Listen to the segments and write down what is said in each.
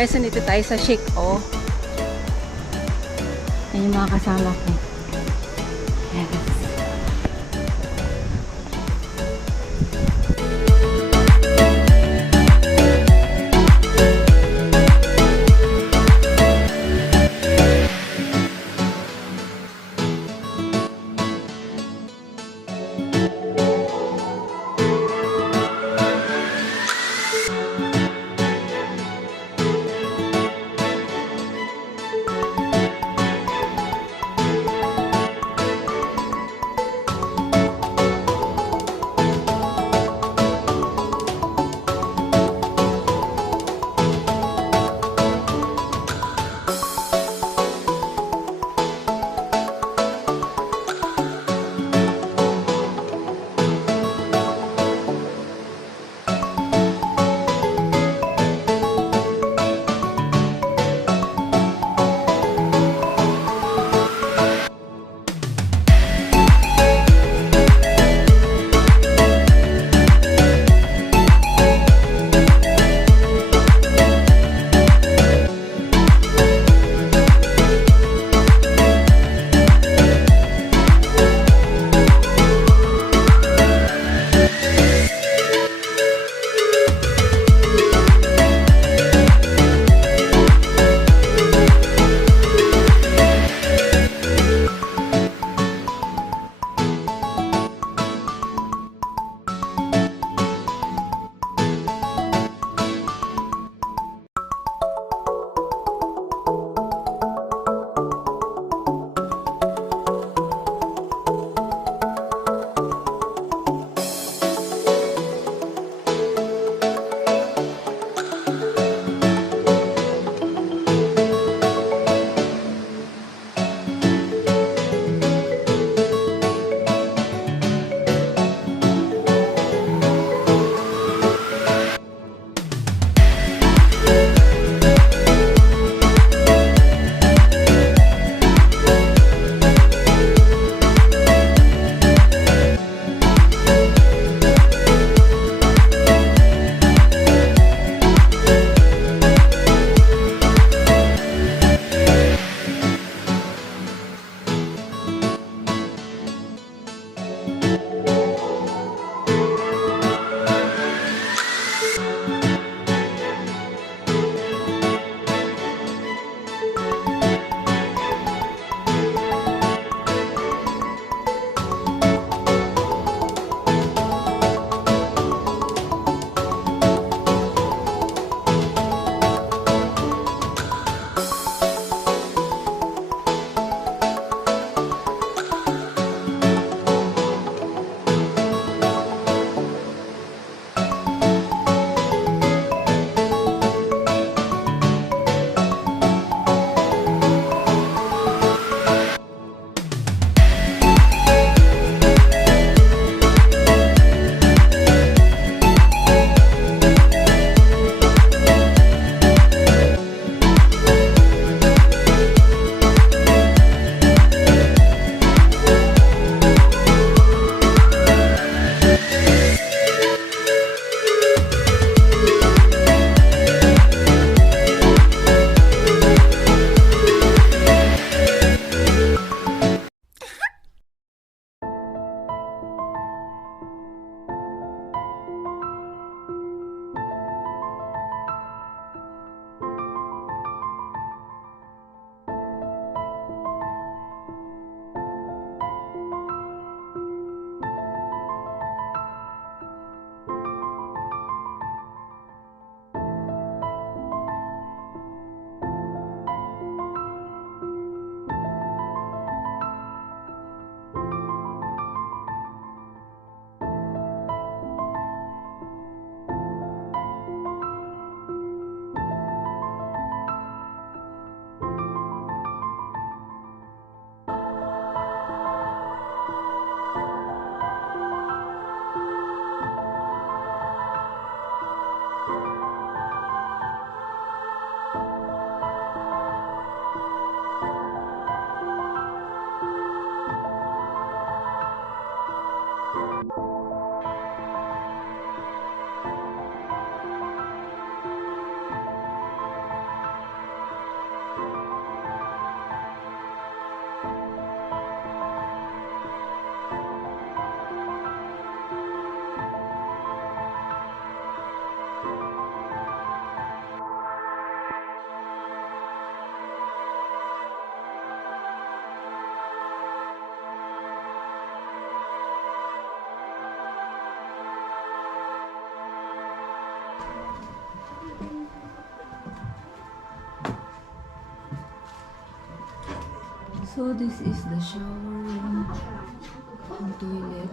Kaysa dito tayo sa shake, oh. Yan yung mga kasama ko. Yes. So this is the shower room, ang toilet,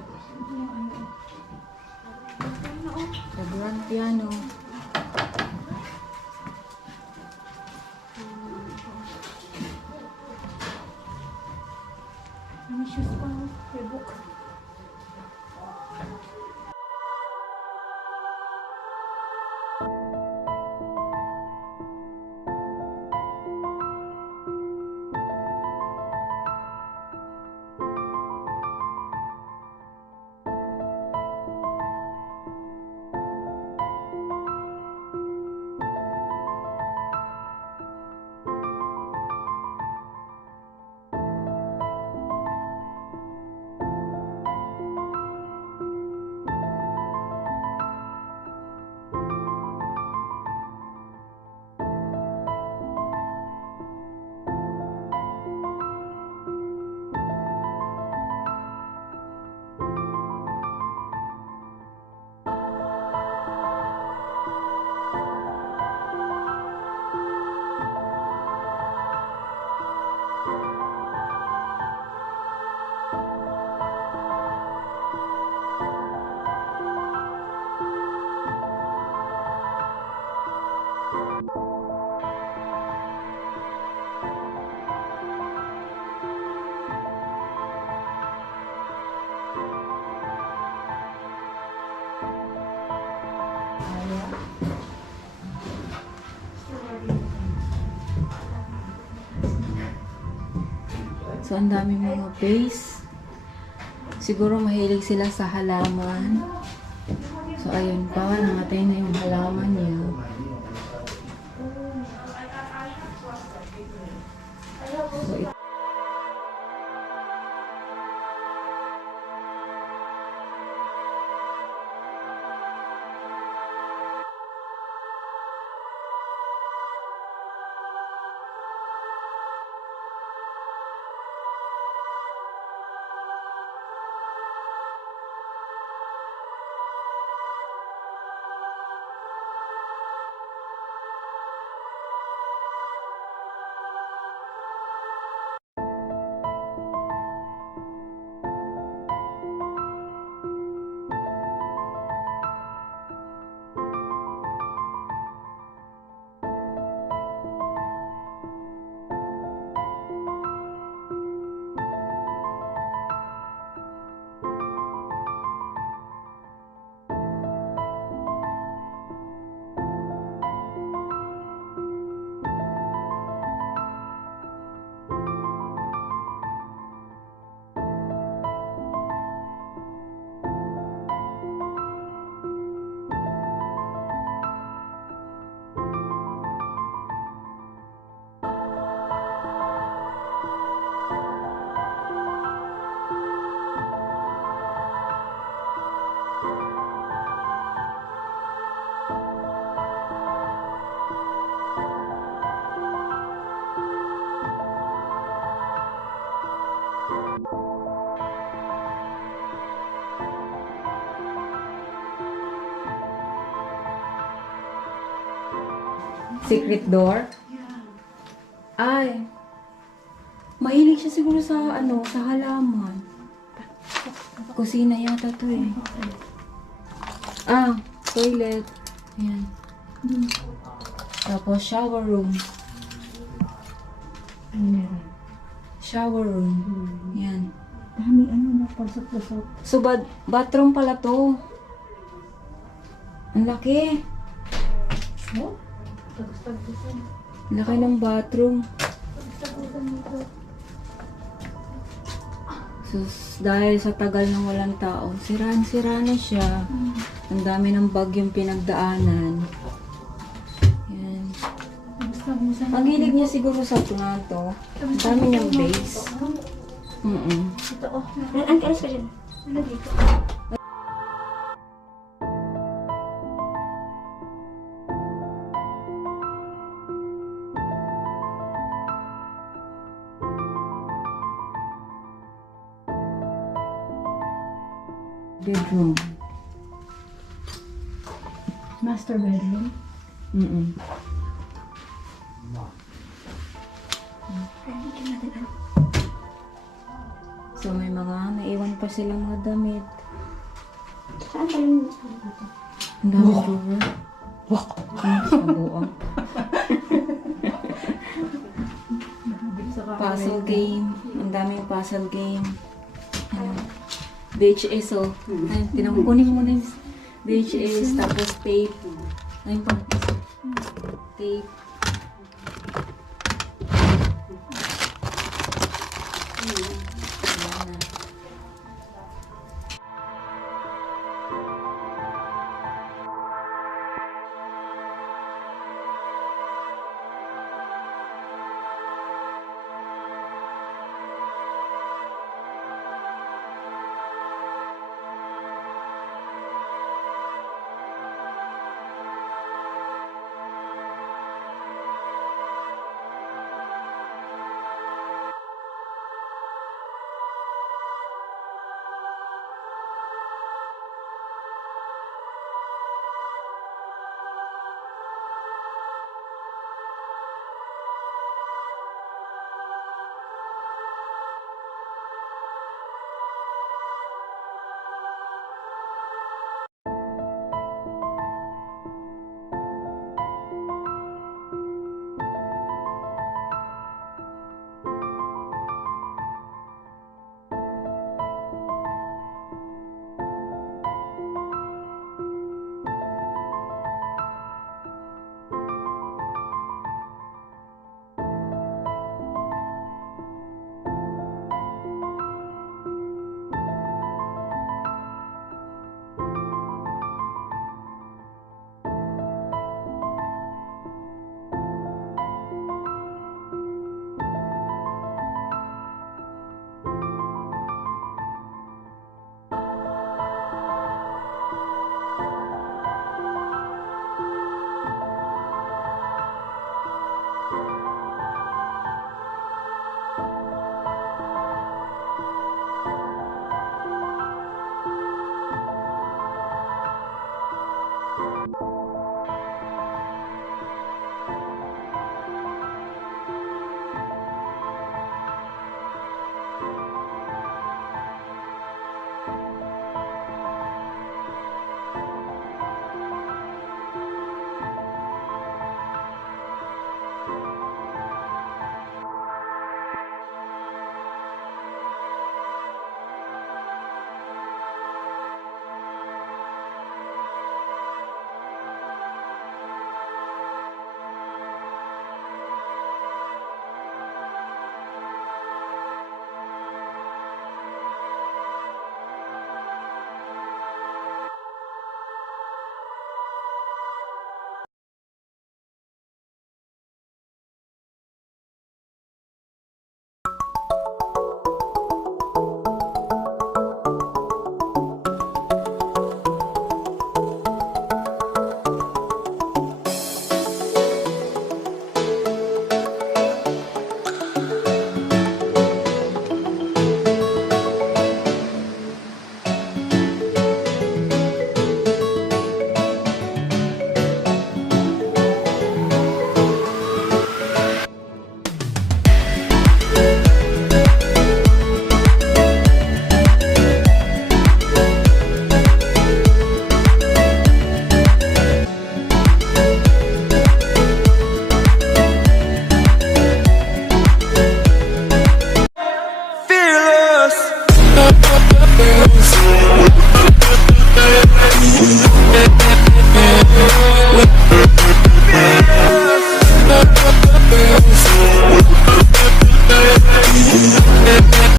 the grand piano. May shoes pa, may book. So, ang dami mga vase. Siguro mahilig sila sa halaman. So, ayun pa. Namatay na yung halaman niya. So, ito. Secret door? Ay. Mahilig siya siguro sa sa halaman. Kusina yata to eh. Ah, toilet. Ayan. Tapos shower room. Shower room. Ayan. Dami na, pasok-pasok. So, bathroom pala to. Ang laki. Oh? Tagos-tagosan. Laki ng bathroom. Tagos-tagosan nito. So, dahil sa tagal ng walang tao, sira na siya. Ang dami ng bagyong pinagdaanan. Yan. Tagos-tagosan. Ang hilig niya siguro sa plato. Ang dami niyang base. Ito, oh. Ang kalas ka dyan. Ano dito? Bedroom. Master bedroom. So may mga naiwan pa silang mga damit. Saan pa yung... Ang dami drawer. Nabuang. Puzzle game. Ang daming puzzle game. Ano, VHS oh. Ayun, kunin mo muna yung VHS, tapos tape. Ayun pa. Tape.